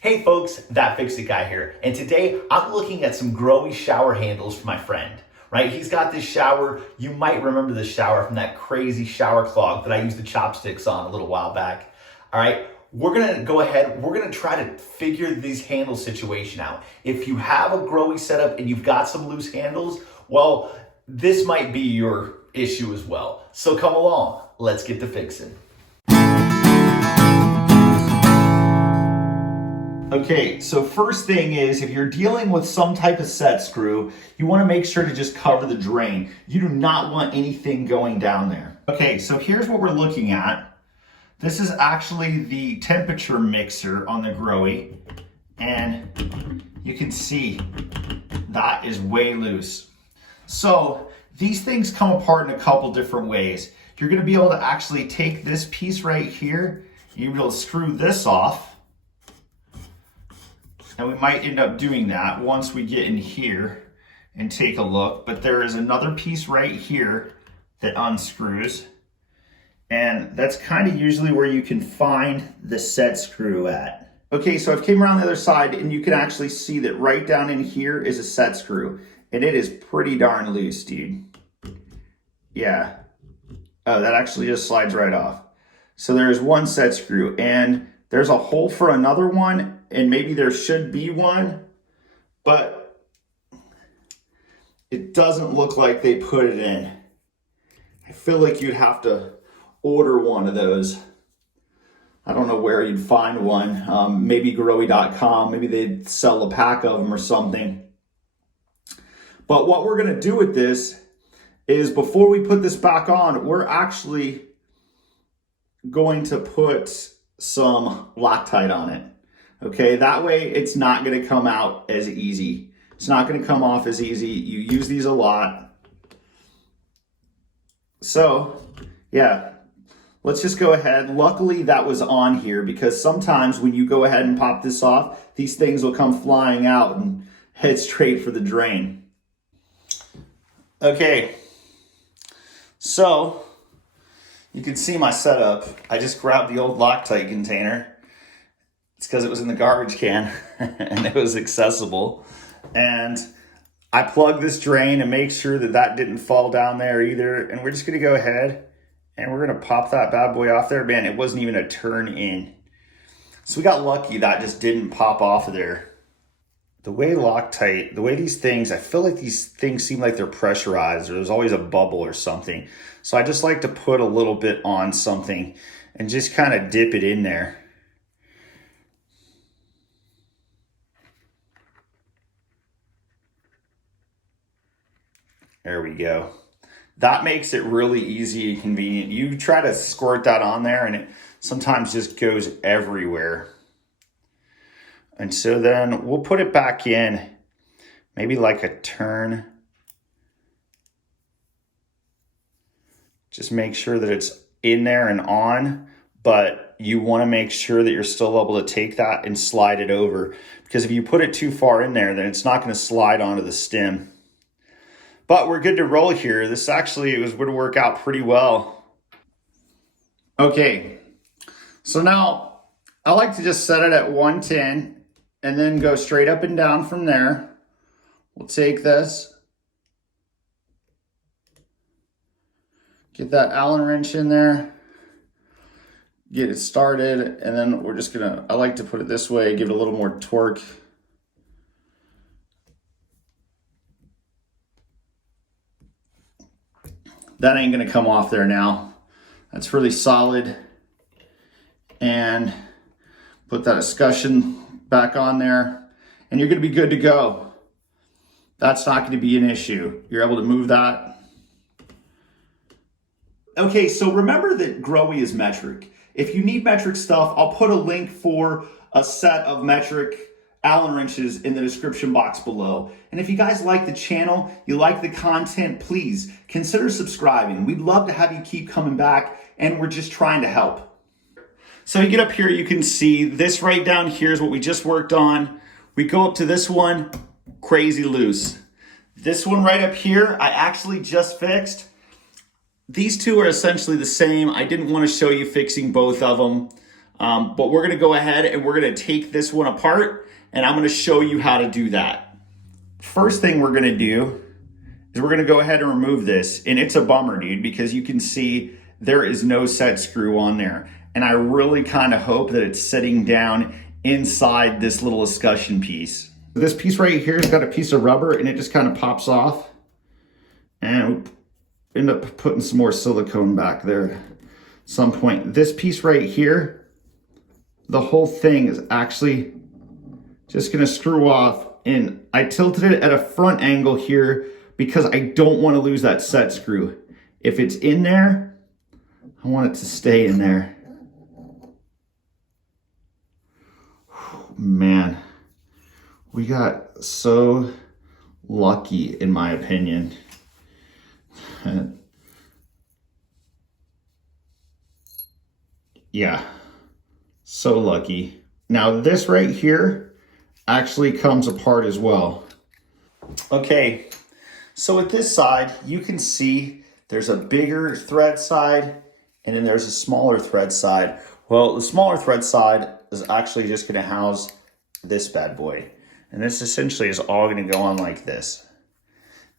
Hey folks, That Fix It Guy here, and today I'm looking at some Grohe shower handles for my friend, right? He's got this shower. You might remember this shower from that crazy shower clog that I used the chopsticks on a little while back. All right, we're gonna go ahead, we're gonna try to figure these handle situation out. If you have a Grohe setup and you've got some loose handles, well, this might be your issue as well. So come along, let's get to fixing. Okay, so first thing is, if you're dealing with some type of set screw, you want to make sure to just cover the drain. You do not want anything going down there. Okay, so here's what we're looking at. This is actually the temperature mixer on the Grohe, and you can see that is way loose. So these things come apart in a couple different ways. You're going to be able to actually take this piece right here, you'll be able to screw this off. And we might end up doing that once we get in here and take a look. But there is another piece right here that unscrews. And that's kind of usually where you can find the set screw at. Okay, so I've came around the other side and you can actually see that right down in here is a set screw. And it is pretty darn loose, dude. Yeah. Oh, that actually just slides right off. So there's one set screw and there's a hole for another one. And maybe there should be one, but it doesn't look like they put it in. I feel like you'd have to order one of those. I don't know where you'd find one. Maybe Grohe.com, maybe they'd sell a pack of them or something. But what we're gonna do with this is before we put this back on, we're actually going to put some Loctite on it. Okay, that way it's not going to come out as easy. It's not going to come off as easy. You use these a lot. So, yeah, let's just go ahead. Luckily, that was on here because sometimes when you go ahead and pop this off, these things will come flying out and head straight for the drain. Okay, so you can see my setup. I just grabbed the old Loctite container. It's because it was in the garbage can and it was accessible. And I plugged this drain and make sure that that didn't fall down there either. And we're just gonna go ahead and we're gonna pop that bad boy off there. Man, it wasn't even a turn in. So we got lucky that just didn't pop off of there. The way Loctite, the way these things, I feel like these things seem like they're pressurized or there's always a bubble or something. So I just like to put a little bit on something and just kind of dip it in there. There we go. That makes it really easy and convenient. You try to squirt that on there and it sometimes just goes everywhere. And so then we'll put it back in, maybe like a turn. Just make sure that it's in there and on, but you want to make sure that you're still able to take that and slide it over. Because if you put it too far in there, then it's not going to slide onto the stem. But we're good to roll here. This actually was going to work out pretty well. Okay, so now I like to just set it at 110 and then go straight up and down from there. We'll take this, get that Allen wrench in there, get it started, and then we're just gonna, I like to put it this way, give it a little more torque. That ain't gonna come off there now. That's really solid. And put that escutcheon back on there and you're gonna be good to go. That's not gonna be an issue. You're able to move that. Okay, so remember that Grohe is metric. If you need metric stuff, I'll put a link for a set of metric Allen wrenches in the description box below. And if you guys like the channel, you like the content, please consider subscribing. We'd love to have you keep coming back and we're just trying to help. So you get up here, you can see this right down here is what we just worked on. We go up to this one, crazy loose. This one right up here, I actually just fixed. These two are essentially the same. I didn't want to show you fixing both of them. But we're gonna go ahead and we're gonna take this one apart, and I'm gonna show you how to do that. First thing we're gonna do is we're gonna go ahead and remove this. And it's a bummer, dude, because you can see there is no set screw on there. And I really kind of hope that it's sitting down inside this little escutcheon piece. This piece right here has got a piece of rubber and it just kind of pops off. And we end up putting some more silicone back there at some point. This piece right here, the whole thing is actually just gonna screw off. And I tilted it at a front angle here because I don't want to lose that set screw. If it's in there, I want it to stay in there. Man, we got so lucky, in my opinion. Yeah, so lucky. Now this right here actually comes apart as well. Okay, so with this side, you can see there's a bigger thread side and then there's a smaller thread side. Well, the smaller thread side is actually just gonna house this bad boy. And this essentially is all gonna go on like this.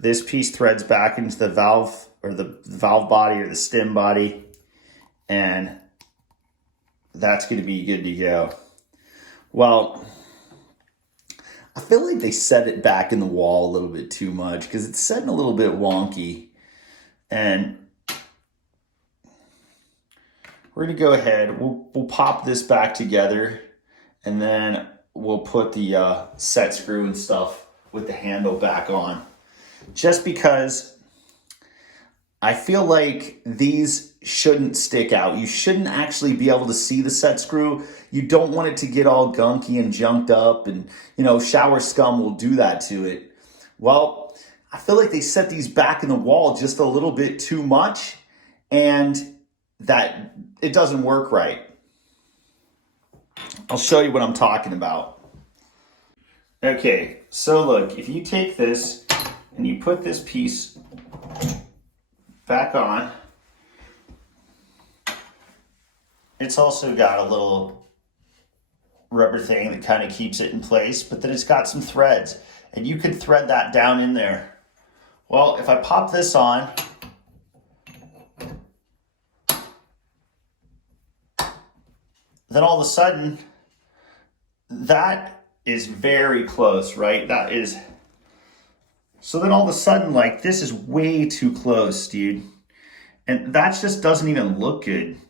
This piece threads back into the valve or the valve body or the stem body, and that's gonna be good to go. Well, I feel like they set it back in the wall a little bit too much because it's setting a little bit wonky. And we're gonna go ahead, we'll pop this back together, and then we'll put the set screw and stuff with the handle back on. Just because I feel like these shouldn't stick out. You shouldn't actually be able to see the set screw. You don't want it to get all gunky and junked up, and shower scum will do that to it. Well, I feel like they set these back in the wall just a little bit too much, and that it doesn't work right. I'll show you what I'm talking about. Okay, so look, if you take this and you put this piece back on, it's also got a little rubber thing that kind of keeps it in place, but then it's got some threads, and you could thread that down in there. Well, if I pop this on, then all of a sudden, that is very close, right? That is, so then all of a sudden, like, this is way too close, dude. And that just doesn't even look good.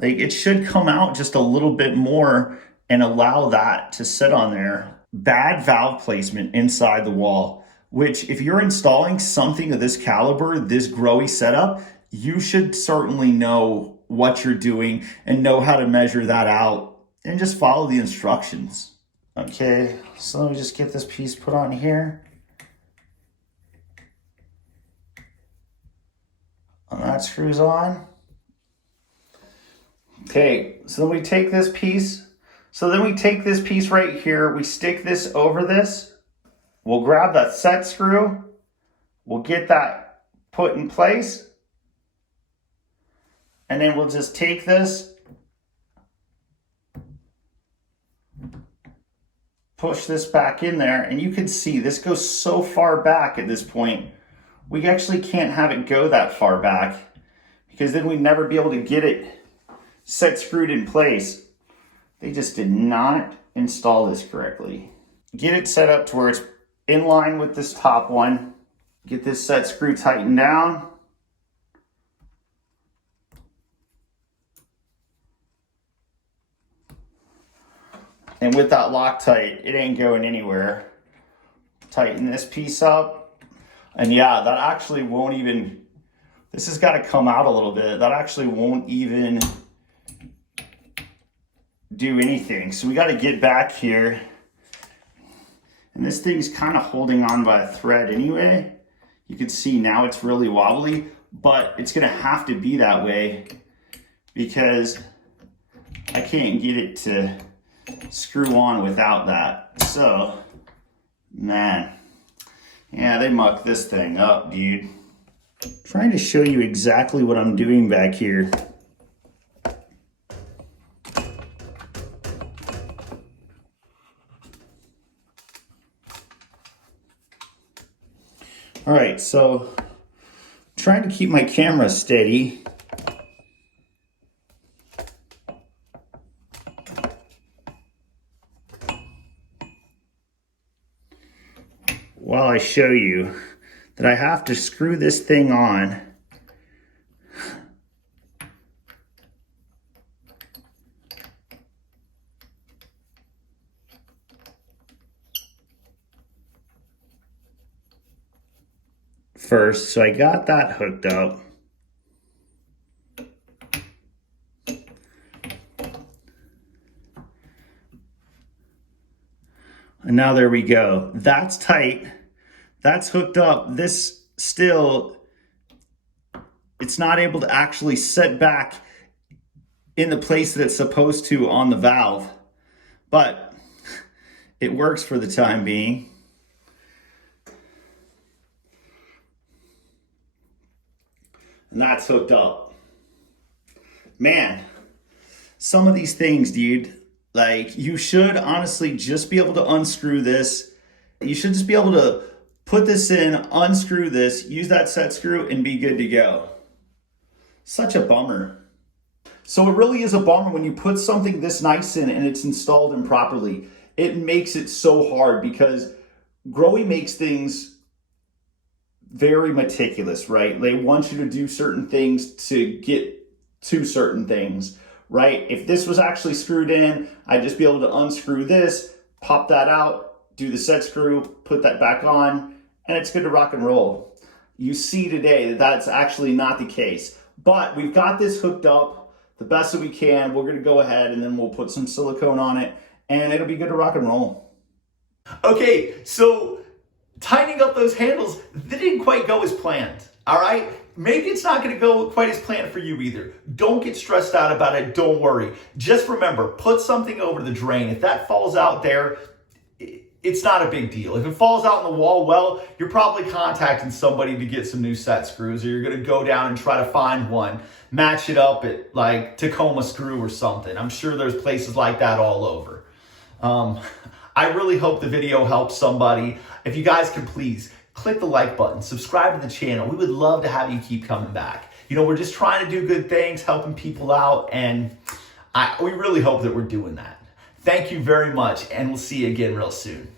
Like, it should come out just a little bit more and allow that to sit on there. Bad valve placement inside the wall, which if you're installing something of this caliber, this Grohe setup, you should certainly know what you're doing and know how to measure that out and just follow the instructions. Okay, so let me just get this piece put on here. And that screws on. Okay, so then we take this piece. So then we take this piece right here, we stick this over this. We'll grab that set screw. We'll get that put in place. And then we'll just take this, push this back in there, and you can see this goes so far back at this point. We actually can't have it go that far back because then we'd never be able to get it set screwed in place. They just did not install this correctly. Get it set up to where it's in line with this top one. Get this set screw tightened down. And with that Loctite, it ain't going anywhere. Tighten this piece up. And yeah, that actually won't even, this has got to come out a little bit. That actually won't even do anything. So we got to get back here. And this thing's kind of holding on by a thread anyway. You can see now it's really wobbly, but it's going to have to be that way because I can't get it to screw on without that. So, man, yeah, they mucked this thing up, dude. I'm trying to show you exactly what I'm doing back here. All right, so trying to keep my camera steady. While I show you that I have to screw this thing on. First, so I got that hooked up. And now there we go. That's tight. That's hooked up. This still, it's not able to actually set back in the place that it's supposed to on the valve, but it works for the time being. And that's hooked up. Man, some of these things, dude, like you should honestly just be able to unscrew this. You should just be able to put this in, unscrew this, use that set screw, and be good to go. Such a bummer. So it really is a bummer when you put something this nice in and it's installed improperly. It makes it so hard because Grohe makes things very meticulous, right? They want you to do certain things to get to certain things, right? If this was actually screwed in, I'd just be able to unscrew this, pop that out, do the set screw, put that back on, and it's good to rock and roll. You see today that that's actually not the case, but we've got this hooked up the best that we can. We're gonna go ahead and then we'll put some silicone on it and it'll be good to rock and roll. Okay, so tightening up those handles, they didn't quite go as planned, all right? Maybe it's not gonna go quite as planned for you either. Don't get stressed out about it, don't worry. Just remember, put something over the drain. If that falls out there, it's not a big deal. If it falls out in the wall, well, you're probably contacting somebody to get some new set screws, or you're gonna go down and try to find one, match it up at like Tacoma Screw or something. I'm sure there's places like that all over. I really hope the video helps somebody. If you guys can please click the like button, subscribe to the channel. We would love to have you keep coming back. You know, we're just trying to do good things, helping people out, and we really hope that we're doing that. Thank you very much, and we'll see you again real soon.